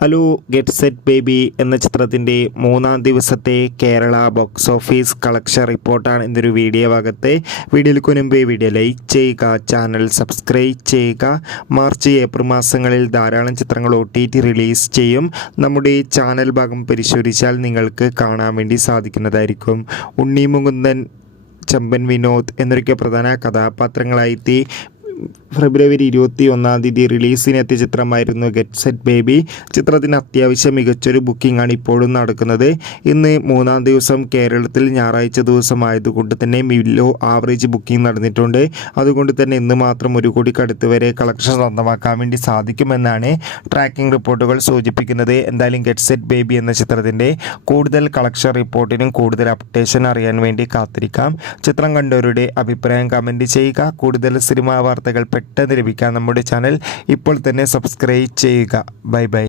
Hello get set baby എന്ന ചിത്രത്തിൻ്റെ മൂന്നാം ദിവസത്തെ കേരള ബോക്സ് ഓഫീസ് കളക്ഷൻ റിപ്പോർട്ടാണ് ഇന്നൊരു വീഡിയോ ഭാഗത്തെ. വീഡിയോയിലേക്ക് മുൻപ് വീഡിയോ ലൈക്ക് ചെയ്യുക, ചാനൽ സബ്സ്ക്രൈബ് ചെയ്യുക. മാർച്ച് ഏപ്രിൽ മാസങ്ങളിൽ ധാരാളം ചിത്രങ്ങൾ OTT റിലീസ് ചെയ്യും. നമ്മുടെ ചാനൽ ഭാഗം പരിശോധിച്ചാൽ നിങ്ങൾക്ക് കാണാൻ വേണ്ടി സാധിക്കുന്നതായിരിക്കും. ഉണ്ണി മുകുന്ദൻ, ചെമ്പൻ വിനോദ് എന്നൊക്കെ പ്രധാന കഥാപാത്രങ്ങളായി ഫെബ്രുവരി 21 റിലീസിനെത്തിയ ചിത്രമായിരുന്നു ഗെറ്റ് സെറ്റ് ബേബി. ചിത്രത്തിന് അത്യാവശ്യം മികച്ചൊരു ബുക്കിംഗ് ആണ് ഇപ്പോഴും നടക്കുന്നത്. ഇന്ന് മൂന്നാം ദിവസം കേരളത്തിൽ ഞായറാഴ്ച ദിവസമായതുകൊണ്ട് തന്നെ ബിലോ ആവറേജ് ബുക്കിംഗ് നടന്നിട്ടുണ്ട്. അതുകൊണ്ട് തന്നെ ഇന്ന് മാത്രം 1 കോടിക്ക് അടുത്ത് വരെ കളക്ഷൻ സ്വന്തമാക്കാൻ വേണ്ടി സാധിക്കുമെന്നാണ് ട്രാക്കിംഗ് റിപ്പോർട്ടുകൾ സൂചിപ്പിക്കുന്നത്. എന്തായാലും ഗെറ്റ് സെറ്റ് ബേബി എന്ന ചിത്രത്തിൻ്റെ കൂടുതൽ കളക്ഷൻ റിപ്പോർട്ടിനും കൂടുതൽ അപ്ഡേഷൻ അറിയാൻ വേണ്ടി കാത്തിരിക്കാം. ചിത്രം കണ്ടവരുടെ അഭിപ്രായം കമൻറ്റ് ചെയ്യുക. കൂടുതൽ സിനിമാ വാർത്തകൾ പെട്ടെന്ന് ലഭിക്കാൻ നമ്മുടെ ചാനൽ ഇപ്പോൾ തന്നെ സബ്സ്ക്രൈബ് ചെയ്യുക. Bye bye.